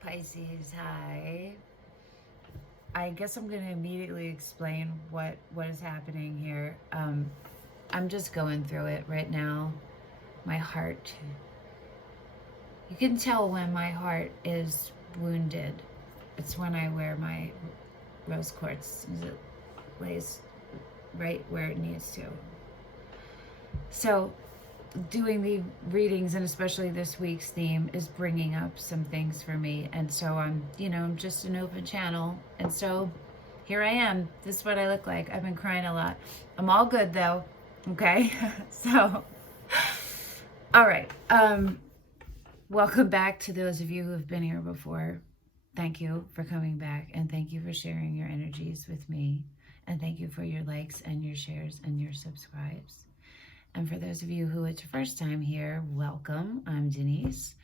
Pisces, hi. I guess I'm going to immediately explain what is happening here. I'm just going through it right now. My heart. You can tell when my heart is wounded. It's when I wear my rose quartz. It lays right where it needs to. So doing the readings, and especially this week's theme, is bringing up some things for me. And so I'm just an open channel. And so here I am. This is what I look like. I've been crying a lot. I'm all good though. Okay. So, all right. Welcome back to those of you who have been here before. Thank you for coming back, and thank you for sharing your energies with me. And thank you for your likes and your shares and your subscribes. And for those of you who it's your first time here, welcome. I'm Denise.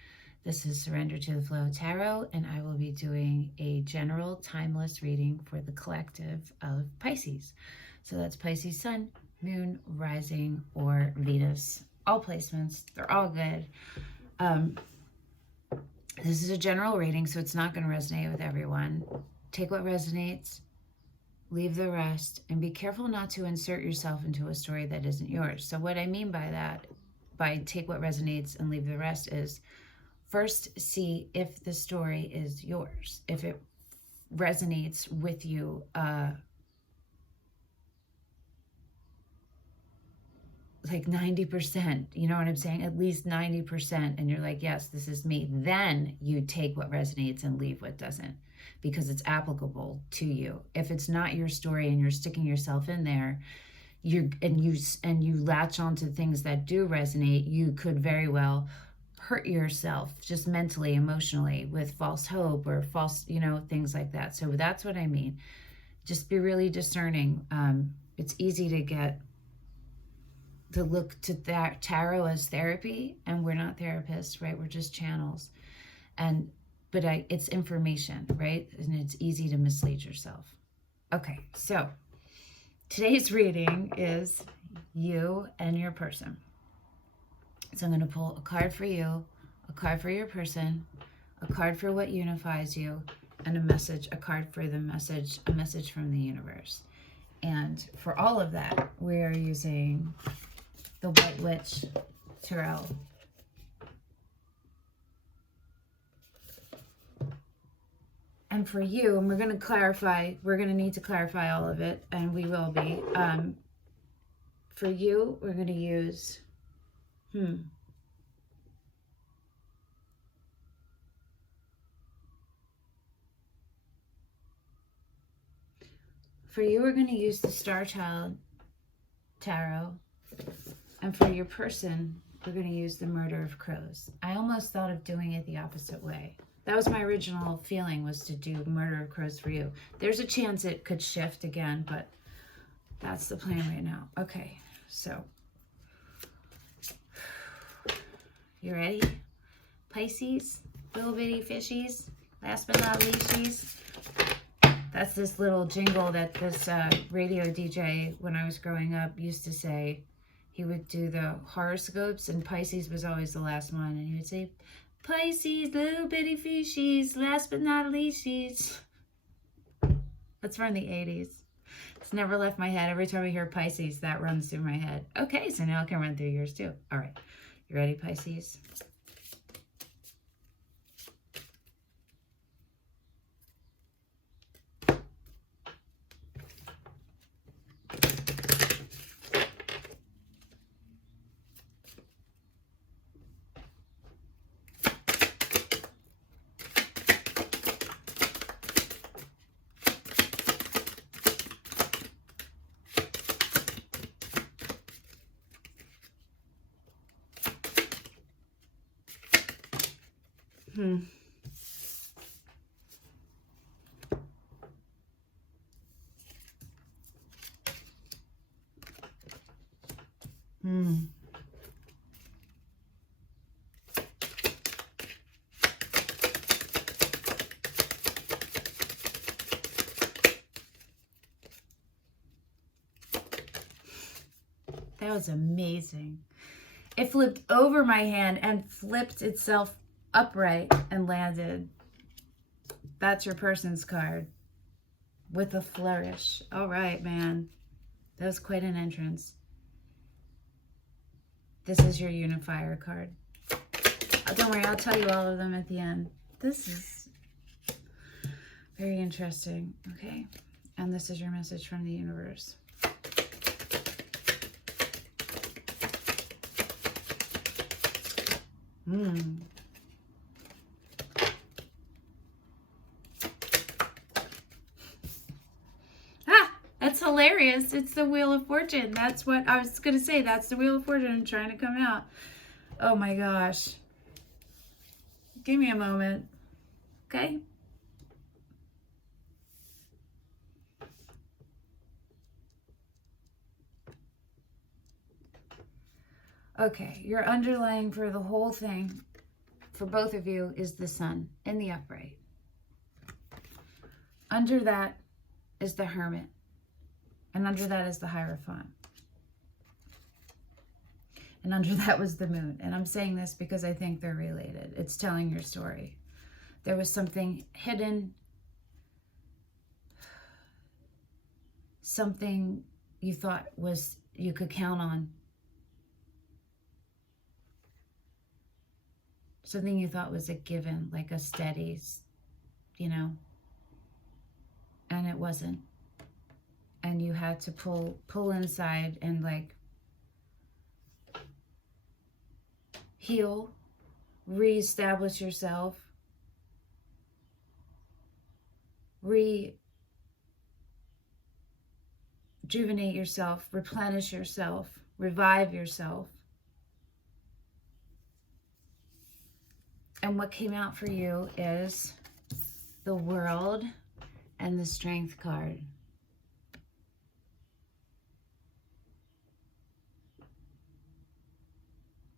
This is Surrender to the Flow Tarot, and I will be doing a general timeless reading for the collective of Pisces. So that's Pisces Sun, Moon, Rising, or Venus. All placements, they're all good. This is a general reading, so it's not going to resonate with everyone. Take what resonates, leave the rest, and be careful not to insert yourself into a story that isn't yours. So what I mean by that, by take what resonates and leave the rest, is first see if the story is yours, if it resonates with you, like 90%, you know what I'm saying? At least 90%. And you're like, yes, this is me. Then you take what resonates and leave what doesn't, because it's applicable to you. If it's not your story and you're sticking yourself in there, you latch onto things that do resonate, you could very well hurt yourself just mentally, emotionally, with false hope or false, things like that. So that's what I mean. Just be really discerning. It's easy to look to that tarot as therapy, and we're not therapists, right? We're just channels. But it's information, right? And it's easy to mislead yourself. Okay, so today's reading is you and your person. So I'm going to pull a card for you, a card for your person, a card for what unifies you, and a card for the message, a message from the universe. And for all of that, we are using the White Witch Tarot. And for you, and we're going to need to clarify all of it, and we will be. For you, we're going to use, For you, we're going to use the Starchild Tarot. And for your person, we're going to use the Murder of Crows. I almost thought of doing it the opposite way. That was my original feeling, was to do Murder of Crows for you. There's a chance it could shift again, but that's the plan right now. Okay, so you ready? Pisces, little bitty fishies, last but not leasties. That's this little jingle that this radio DJ, when I was growing up, used to say. He would do the horoscopes, and Pisces was always the last one. And he would say, Pisces, little bitty fishies, last but not leasties. That's from the 80s. It's never left my head. Every time I hear Pisces, that runs through my head. Okay, so now it can run through yours too. All right. You ready, Pisces? That was amazing. It flipped over my hand and flipped itself upright and landed That's your person's card. With a flourish. All right, man. That was quite an entrance. This is your unifier card. Oh, don't worry, I'll tell you all of them at the end. This is very interesting. Okay. And this is your message from the universe. That's hilarious. It's the Wheel of Fortune. That's what I was going to say. That's the Wheel of Fortune trying to come out. Oh my gosh. Give me a moment. Okay? Okay, your underlying for the whole thing, for both of you, is the Sun in the upright. Under that is the Hermit. And under that is the Hierophant. And under that was the Moon. And I'm saying this because I think they're related. It's telling your story. There was something hidden. Something you thought was you could count on. Something you thought was a given, like a steady, you know. And it wasn't. And you had to pull inside and like heal, reestablish yourself, rejuvenate yourself, replenish yourself, revive yourself. And what came out for you is the World and the Strength card.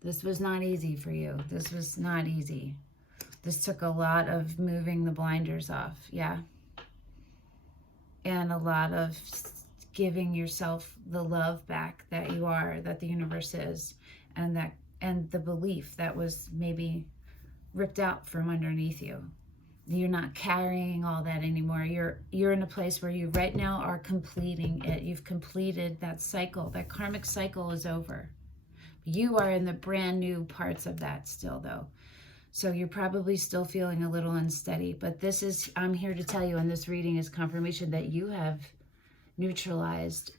This was not easy for you. This was not easy. This took a lot of moving the blinders off, yeah. And a lot of giving yourself the love back that you are, that the universe is, and the belief that was maybe ripped out from underneath you. You're not carrying all that anymore. You're in a place where you right now are completing it. You've completed that cycle. That karmic cycle is over. You are in the brand new parts of that still, though. So you're probably still feeling a little unsteady. But this is, I'm here to tell you, and this reading is confirmation that you have neutralized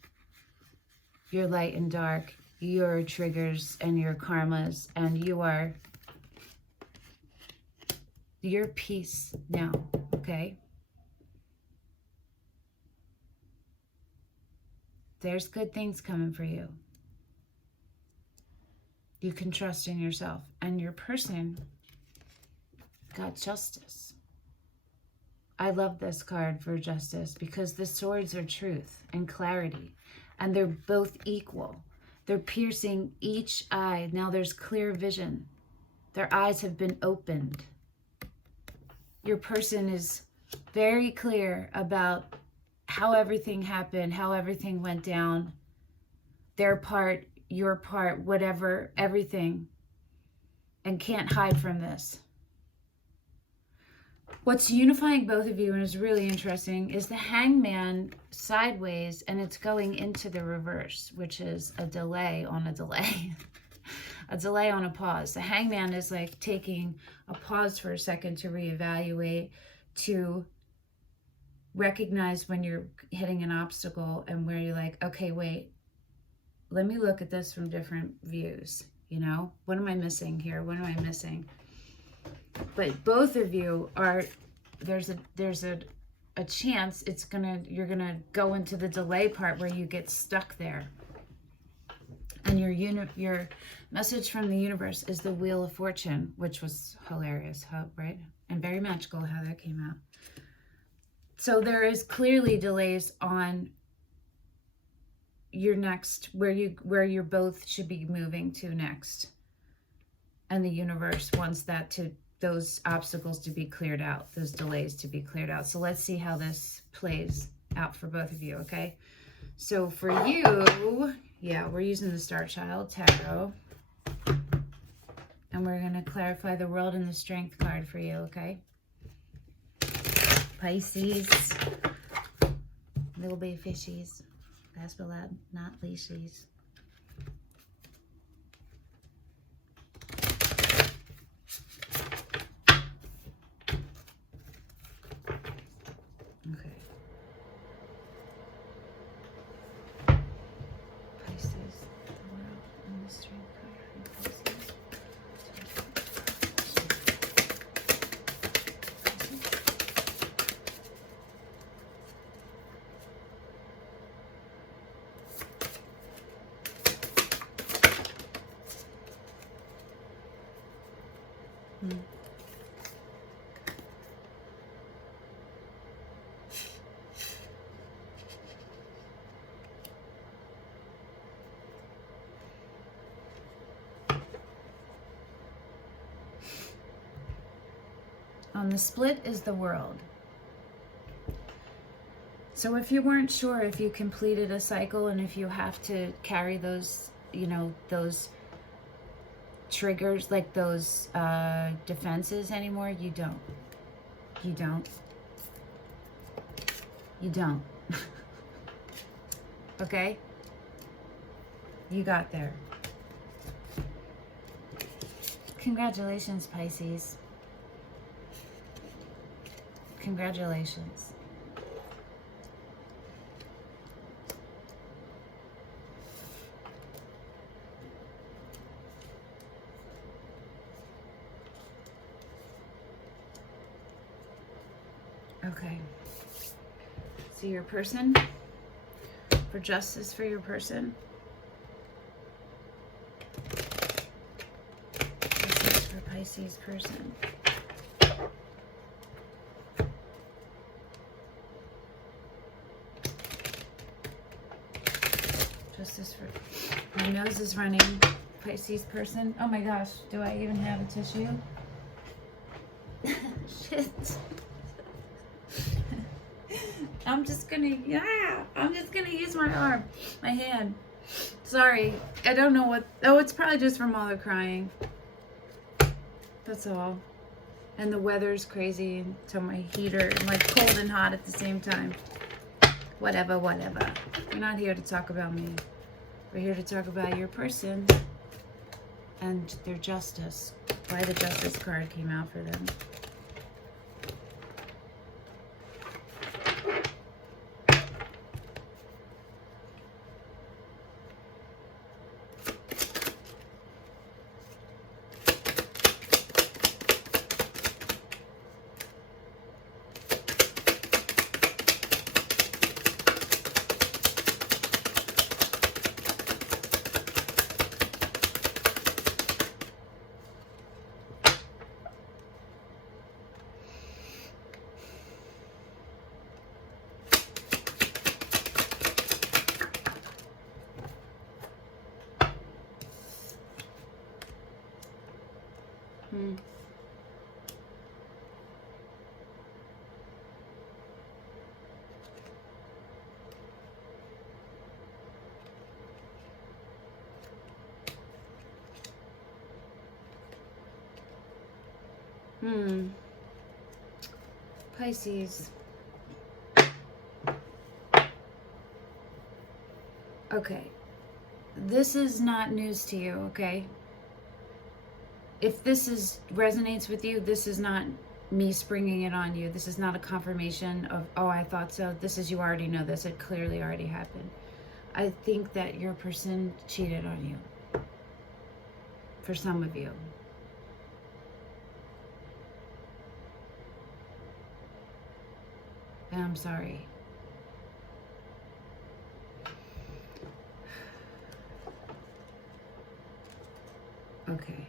your light and dark, your triggers and your karmas, and you're peace now, okay? There's good things coming for you. You can trust in yourself. And your person got justice. I love this card for justice because the swords are truth and clarity. And they're both equal. They're piercing each eye. Now there's clear vision. Their eyes have been opened. Your person is very clear about how everything happened, how everything went down. Their part, your part, whatever, everything, and can't hide from this. What's unifying both of you, and is really interesting, is the Hangman sideways, and it's going into the reverse, which is a delay on a delay. A delay on a pause. The Hangman is like taking a pause for a second to reevaluate, to recognize when you're hitting an obstacle and where you're like, okay, wait, let me look at this from different views. You know, what am I missing here? What am I missing? But both of you are, there's a chance you're gonna go into the delay part where you get stuck there. And your message from the universe is the Wheel of Fortune, which was hilarious, right? And very magical how that came out. So there is clearly delays on your next, where you both should be moving to next. And the universe wants those obstacles to be cleared out, those delays to be cleared out. So let's see how this plays out for both of you, okay? So for you, yeah, we're using the Starchild Tarot. And we're going to clarify the World and the Strength card for you, okay? Pisces. Little baby fishies. Last but not leashies. Okay. Pisces, the world, and the strength card from Pisces. On the split is the world. So if you weren't sure if you completed a cycle and if you have to carry those, you know, those triggers, like those defenses anymore, you don't. You don't. You don't. Okay? You got there. Congratulations, Pisces. Congratulations. Okay. So your person, for justice for your person. Justice for Pisces person. Justice for, my nose is running. Pisces person. Oh my gosh, do I even have a tissue? Shit. I'm just gonna use my arm, my hand. Sorry, I don't know what, oh, it's probably just from all the crying. That's all. And the weather's crazy, so my heater, like cold and hot at the same time. Whatever, whatever. We're not here to talk about me. We're here to talk about your person and their justice. Why the justice card came out for them. Pisces. Okay. This is not news to you, okay? If this resonates with you, this is not me springing it on you. This is not a confirmation of, oh, I thought so. This is, you already know this. It clearly already happened. I think that your person cheated on you. For some of you. And I'm sorry. Okay.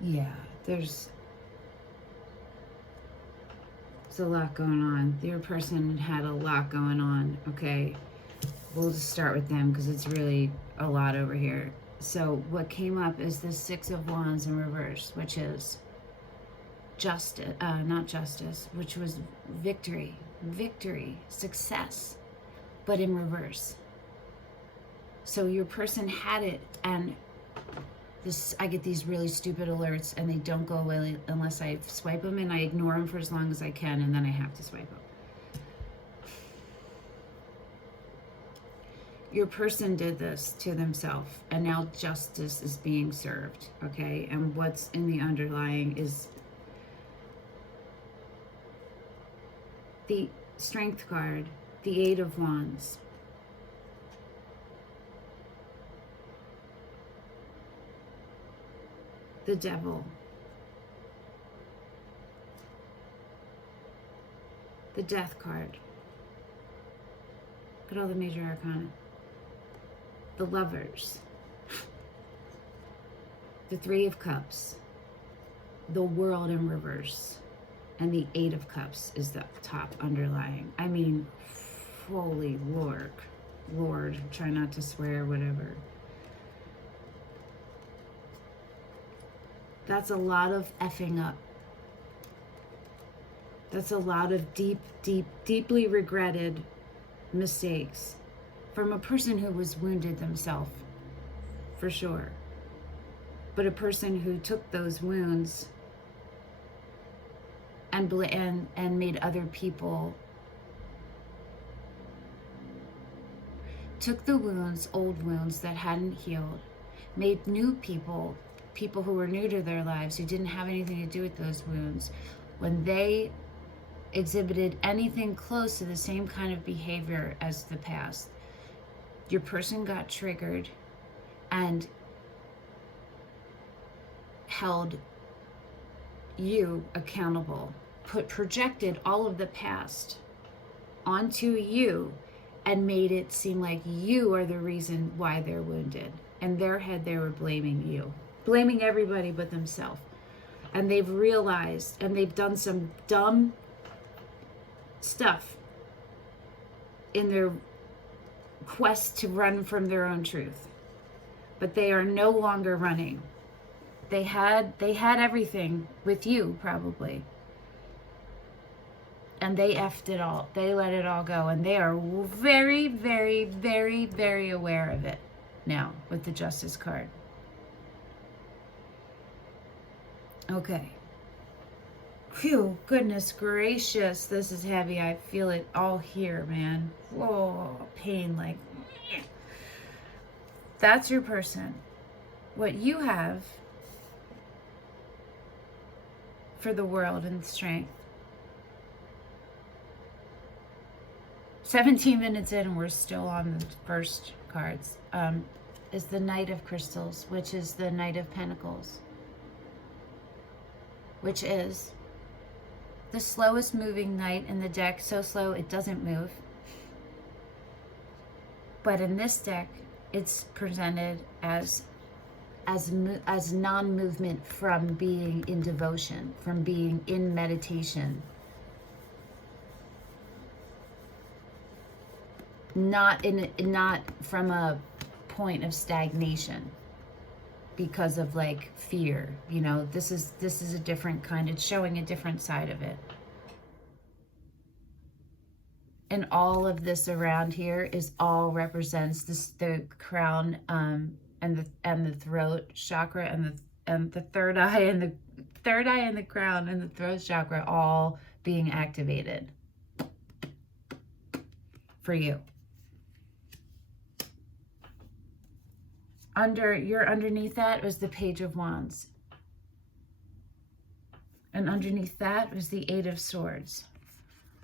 Yeah, there's a lot going on. Your person had a lot going on, okay? We'll just start with them because it's really a lot over here. So what came up is the Six of Wands in reverse, which is justice, not justice, which was victory, success. but in reverse. So your person had it, and I get these really stupid alerts, and they don't go away unless I swipe them, and I ignore them for as long as I can, and then I have to swipe them. Your person did this to themselves, and now justice is being served, okay? And what's in the underlying is the Strength card, the Eight of Wands, the Devil, the Death card. Look at all the major arcana. The Lovers, the Three of Cups, the World in reverse, and the Eight of Cups is the top underlying. I mean, holy Lord, try not to swear, whatever. That's a lot of effing up. That's a lot of deeply regretted mistakes from a person who was wounded themselves, for sure. But a person who took those wounds and made other people, took the wounds, old wounds that hadn't healed, made new people who were new to their lives, who didn't have anything to do with those wounds, when they exhibited anything close to the same kind of behavior as the past, your person got triggered and held you accountable, projected all of the past onto you, and made it seem like you are the reason why they're wounded. In their head, they were blaming you, blaming everybody but themselves. And they've realized, and they've done some dumb stuff in their quest to run from their own truth. But they are no longer running. They had everything with you, probably. And they effed it all. They let it all go. And they are very, very, very, very aware of it now with the Justice card. Okay. Phew, goodness gracious. This is heavy. I feel it all here, man. Whoa, pain, like. That's your person. What you have for the world and strength. 17 minutes in and we're still on the first cards. Is the Knight of Crystals, which is the Knight of Pentacles, which is the slowest moving knight in the deck. So slow it doesn't move. But in this deck, it's presented as non-movement from being in devotion, from being in meditation. Not from a point of stagnation because of like fear. You know, this is a different kind. It's showing a different side of it. And all of this around here is all represents the crown and the throat chakra and the third eye and the crown and the throat chakra all being activated for you. Underneath that was the Page of Wands. And underneath that was the Eight of Swords,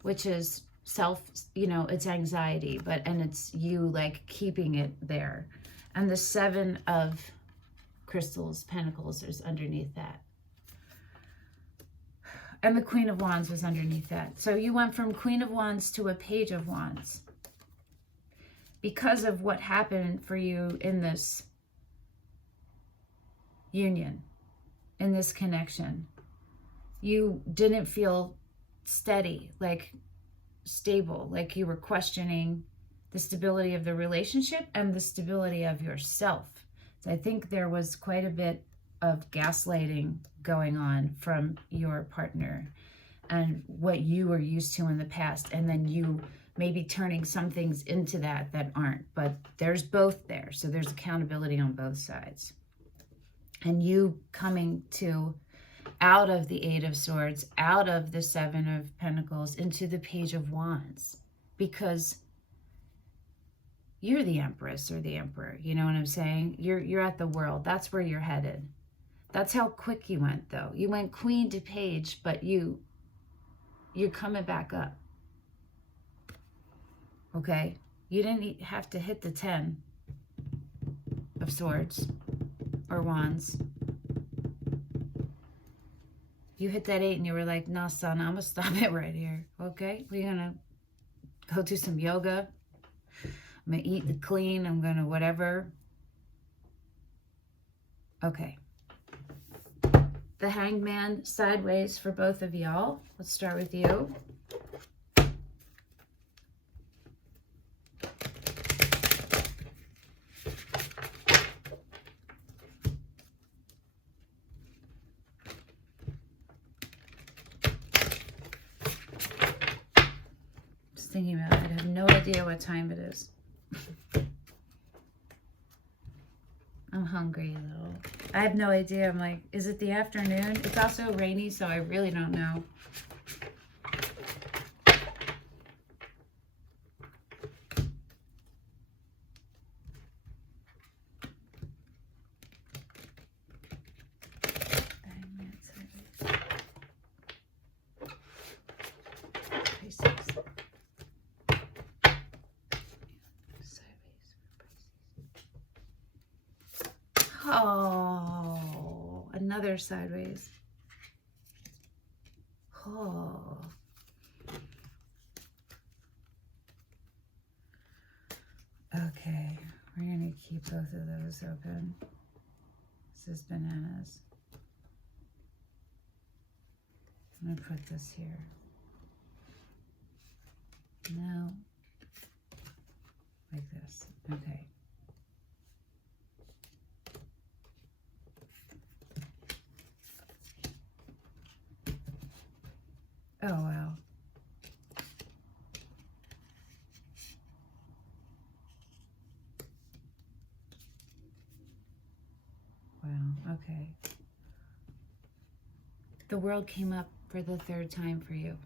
which is it's anxiety, and it's you like keeping it there. And the Seven of Crystals, Pentacles, is underneath that. And the Queen of Wands was underneath that. So you went from Queen of Wands to a Page of Wands because of what happened for you in this union, in this connection. You didn't feel steady, like stable, like you were questioning the stability of the relationship and the stability of yourself. So I think there was quite a bit of gaslighting going on from your partner and what you were used to in the past, and then you maybe turning some things into that aren't, but there's both there. So there's accountability on both sides. And you coming to out of the Eight of Swords, out of the Seven of Pentacles, into the Page of Wands, because you're the Empress or the Emperor. You know what I'm saying? You're at the world. That's where you're headed. That's how quick you went, though. You went Queen to Page, but you're coming back up. Okay? You didn't have to hit the 10 of Swords or Wands. You hit that 8 and you were like, no, son, I'm going to stop it right here. Okay? We're going to go do some yoga. I'm going to eat clean. I'm going to whatever. Okay. The Hanged Man sideways for both of y'all. Let's start with you. Thinking about it. I have no idea what time it is. I'm hungry a little. I have no idea. I'm like, is it the afternoon? It's also rainy, so I really don't know. Oh, another sideways. Oh. Okay, we're going to keep both of those open. This is bananas. I'm going to put this here. No. Like this. Okay. Oh, wow. Wow, okay. The world came up for the third time for you.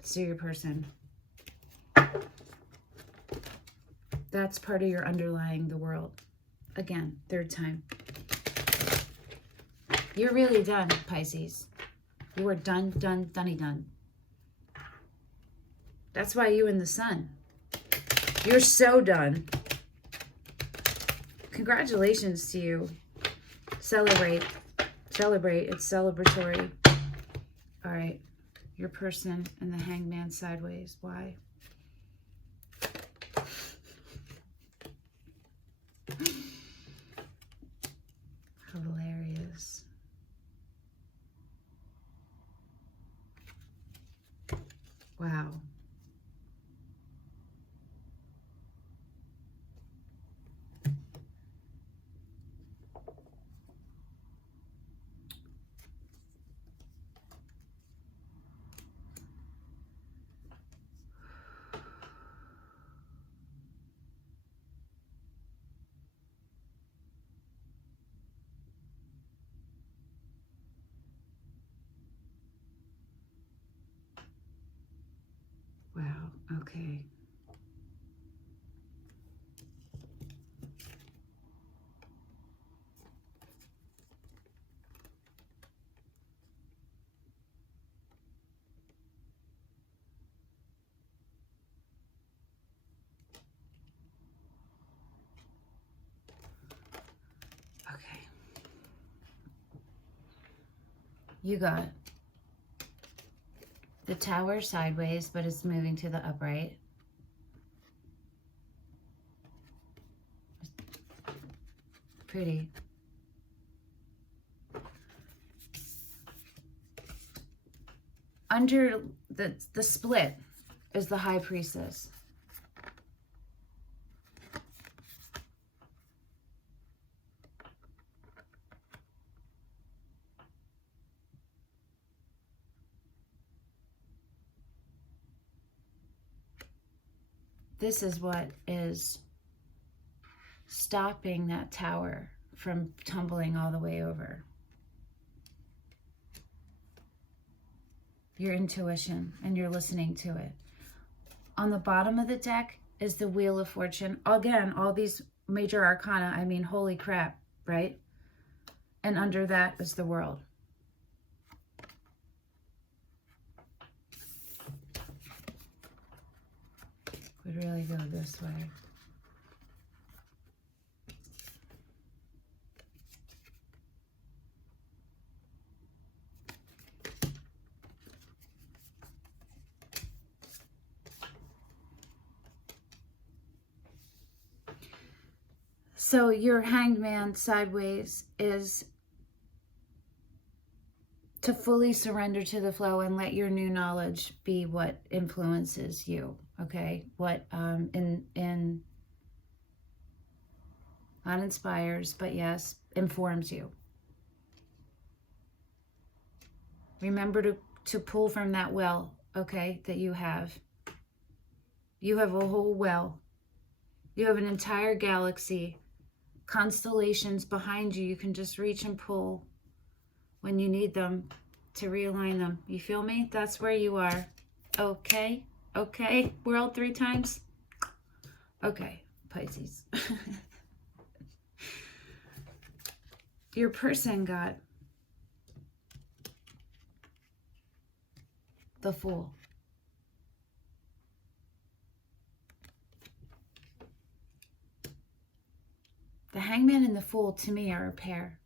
So your person. That's part of your underlying the world. Again, third time. You're really done, Pisces. You are done, done, done. That's why you and the sun. You're so done. Congratulations to you. Celebrate. Celebrate. It's celebratory. All right. Your person and the Hanged Man sideways. Why? How hilarious. Wow. Wow, okay. Okay. You got the Tower sideways, but it's moving to the upright. Pretty. Under the split is the High Priestess. This is what is stopping that tower from tumbling all the way over. Your intuition, and you're listening to it. On the bottom of the deck is the Wheel of Fortune. Again, all these major arcana, I mean, holy crap, right? And under that is the World. Would really go this way. So your Hanged Man sideways is to fully surrender to the flow and let your new knowledge be what influences you, okay? What not inspires, but yes, informs you. Remember to pull from that well, okay, that you have. You have a whole well. You have an entire galaxy, constellations behind you. You can just reach and pull when you need them to realign them. You feel me? That's where you are. Okay? Okay? World 3 times? Okay, Pisces. Your person got the Fool. The Hangman and the Fool, to me, are a pair.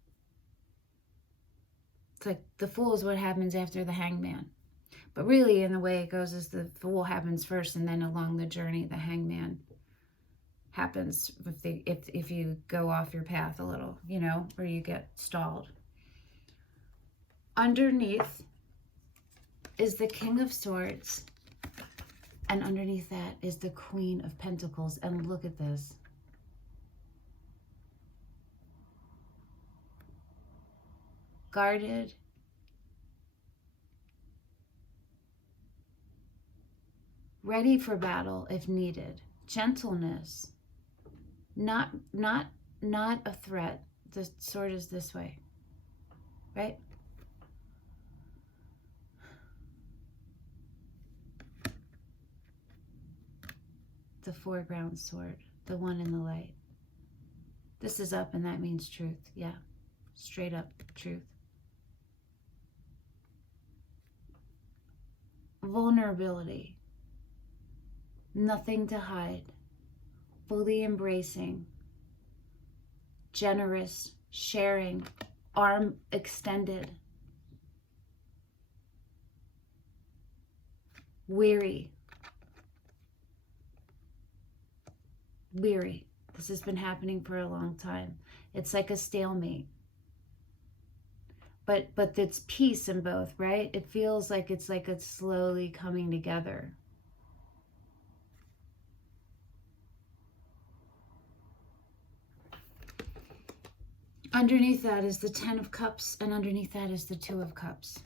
It's like the Fool is what happens after the Hangman. But really, in the way it goes, is the Fool happens first, and then along the journey, the Hangman happens if you go off your path a little, you know, or you get stalled. Underneath is the King of Swords, and underneath that is the Queen of Pentacles. And look at this. Guarded, ready for battle if needed. Gentleness, not a threat. The sword is this way, right? The foreground sword, the one in the light. This is up, and that means truth. Yeah, straight up truth. Vulnerability, nothing to hide, fully embracing, generous, sharing, arm extended, weary. This has been happening for a long time. It's like a stalemate. But it's peace in both, right? It feels like it's slowly coming together. Underneath that is the 10 of Cups, and underneath that is the 2 of Cups.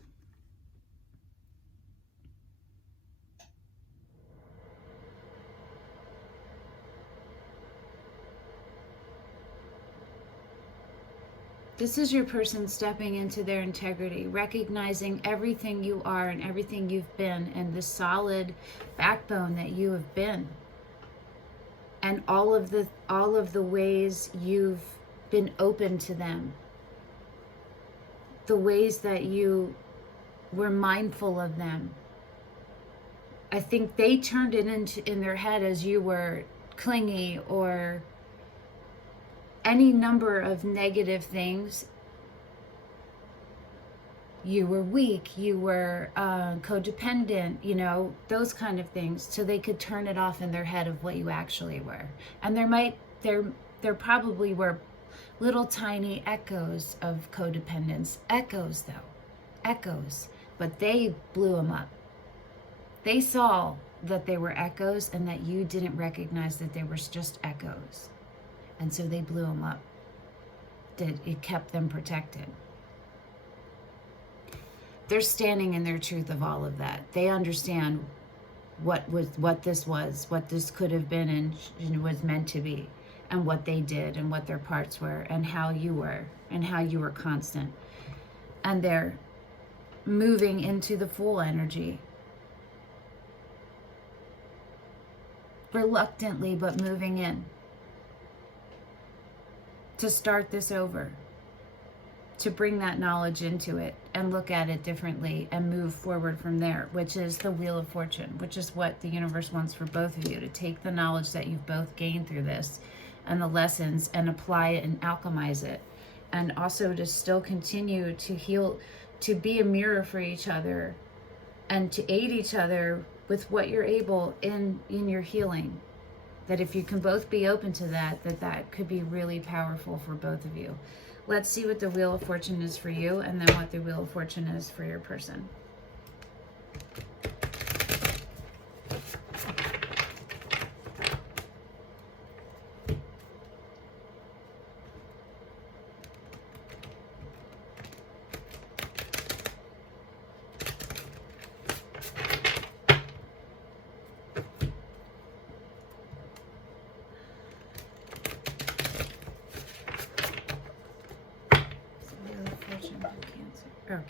This is your person stepping into their integrity, recognizing everything you are and everything you've been, and the solid backbone that you have been, and all of the ways you've been open to them, the ways that you were mindful of them. I think they turned it in their head as you were clingy or any number of negative things. You were weak, you were codependent, you know, those kind of things, so they could turn it off in their head of what you actually were. And there probably were little tiny echoes of codependence. Echoes, but they blew them up. They saw that they were echoes and that you didn't recognize that they were just echoes. And so they blew them up. It kept them protected. They're standing in their truth of all of that. They understand what this could have been and was meant to be, and what they did and what their parts were, and how you were constant. And they're moving into the Fool energy, reluctantly, but moving in to start this over, to bring that knowledge into it and look at it differently and move forward from there, which is the Wheel of Fortune, which is what the universe wants for both of you, to take the knowledge that you've both gained through this and the lessons and apply it and alchemize it, and also to still continue to heal, to be a mirror for each other and to aid each other with what you're able in your healing. That if you can both be open to that, that could be really powerful for both of you. Let's see what the Wheel of Fortune is for you, and then what the Wheel of Fortune is for your person.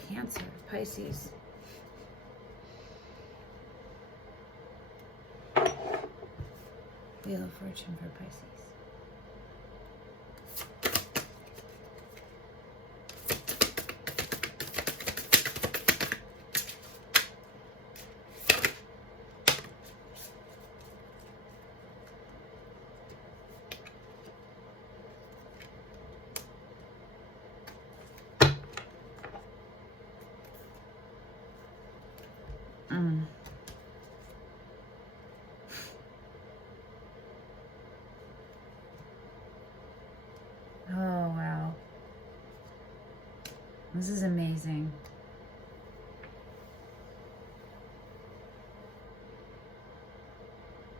Cancer, Pisces. Wheel of Fortune for Pisces. Oh, wow. This is amazing.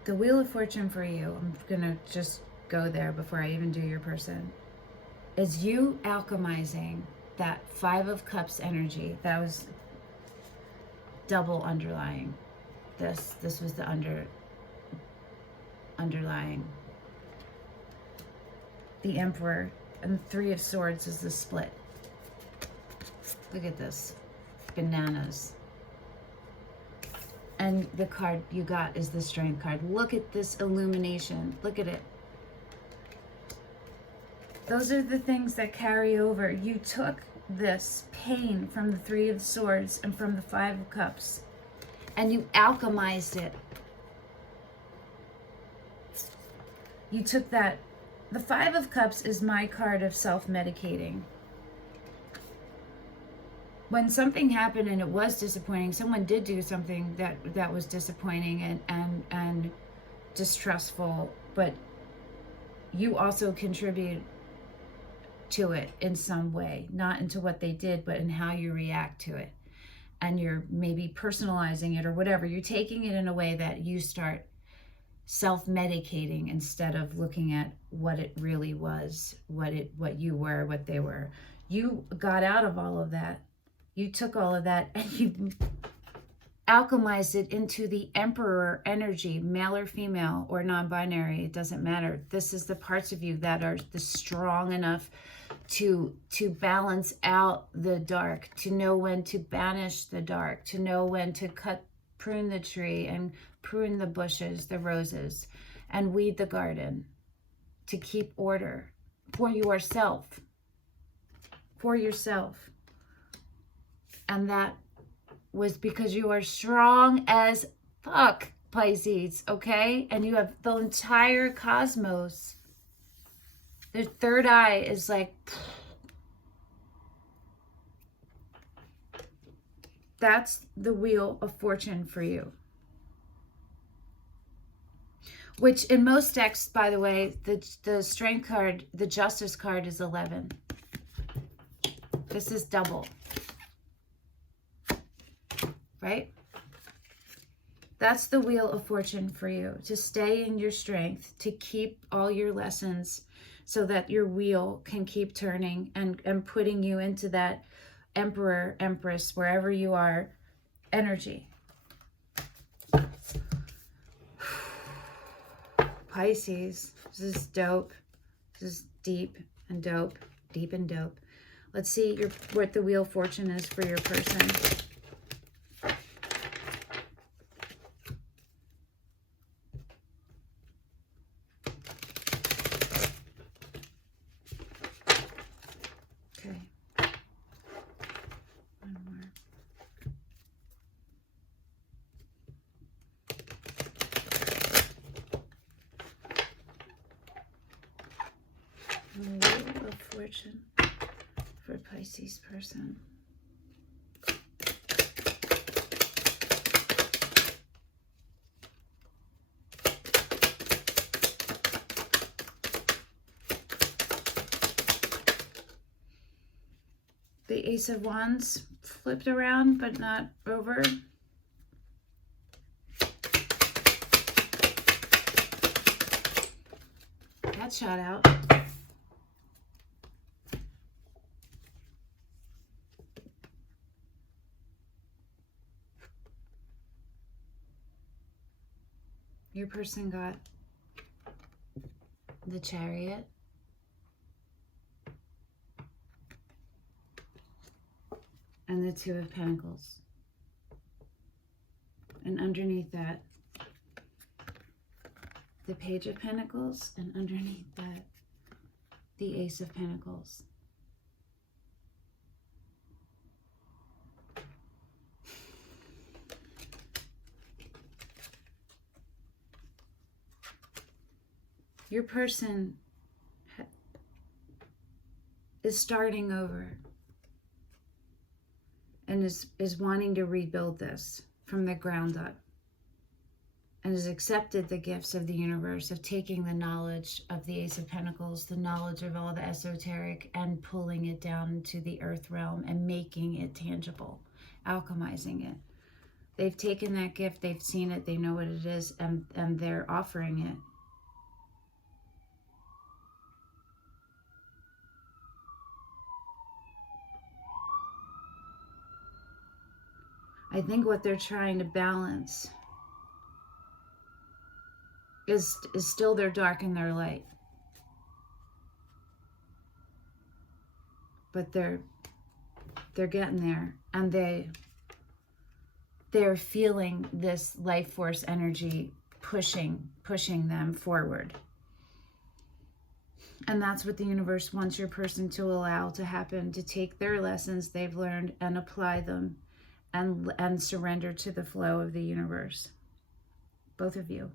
The Wheel of Fortune for you, I'm going to just go there before I even do your person, is you alchemizing that Five of Cups energy. That was double underlying. This was the underlying. The Emperor, and the Three of Swords is the split. Look at this. Bananas. And the card you got is the Strength card. Look at this illumination. Look at it. Those are the things that carry over. You took this pain from the Three of Swords and from the Five of Cups, and you alchemized it. You took that. The Five of Cups is my card of self-medicating. When something happened and it was disappointing, someone did do something that was disappointing and distressful, but you also contribute to it in some way, not into what they did, but in how you react to it. And you're maybe personalizing it or whatever. You're taking it in a way that you start self-medicating instead of looking at what it really was, what you were, what they were. You got out of all of that. You took all of that and you alchemized it into the Emperor energy, male or female or non-binary, it doesn't matter. This is the parts of you that are strong enough to balance out the dark, to know when to banish the dark, to know when to prune the tree and prune the bushes, the roses, and weed the garden, to keep order for yourself. And that was because you are strong as fuck, Pisces, okay? And you have the entire cosmos. The third eye is like, that's the Wheel of Fortune for you. Which in most decks, by the way, the Strength card, the Justice card is 11. This is double. Right? That's the Wheel of Fortune for you. To stay in your strength, to keep all your lessons so that your wheel can keep turning and putting you into that Emperor, Empress, wherever you are, energy. Pisces. This is dope. This is deep and dope. Deep and dope. Let's see what the Wheel of Fortune is for your person. Okay. One more. Wheel of Fortune for Pisces person. The Ace of Wands flipped around, but not over. That shot out. Your person got the Chariot. And the Two of Pentacles. And underneath that, the Page of Pentacles. And underneath that, the Ace of Pentacles. Your person is starting over and is wanting to rebuild this from the ground up, and has accepted the gifts of the universe of taking the knowledge of the Ace of Pentacles, the knowledge of all the esoteric, and pulling it down into the earth realm and making it tangible, alchemizing it. They've taken that gift, they've seen it, they know what it is, and they're offering it. I think what they're trying to balance is still their dark and their light. But they're getting there, and they're feeling this life force energy pushing them forward. And that's what the universe wants your person to allow to happen, to take their lessons they've learned and apply them and surrender to the flow of the universe. Both of you.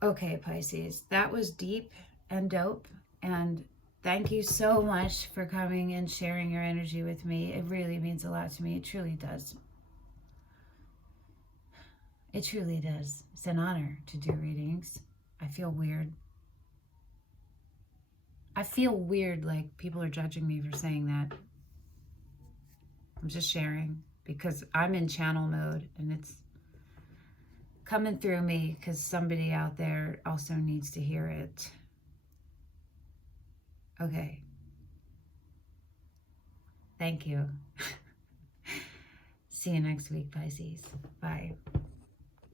Okay, Pisces, that was deep and dope, and thank you so much for coming and sharing your energy with me. It really means a lot to me. It truly does. It truly does. It's an honor to do readings. I feel weird. I feel weird, like people are judging me for saying that. I'm just sharing because I'm in channel mode, and it's coming through me because somebody out there also needs to hear it. Okay. Thank you. See you next week, Pisces. Bye.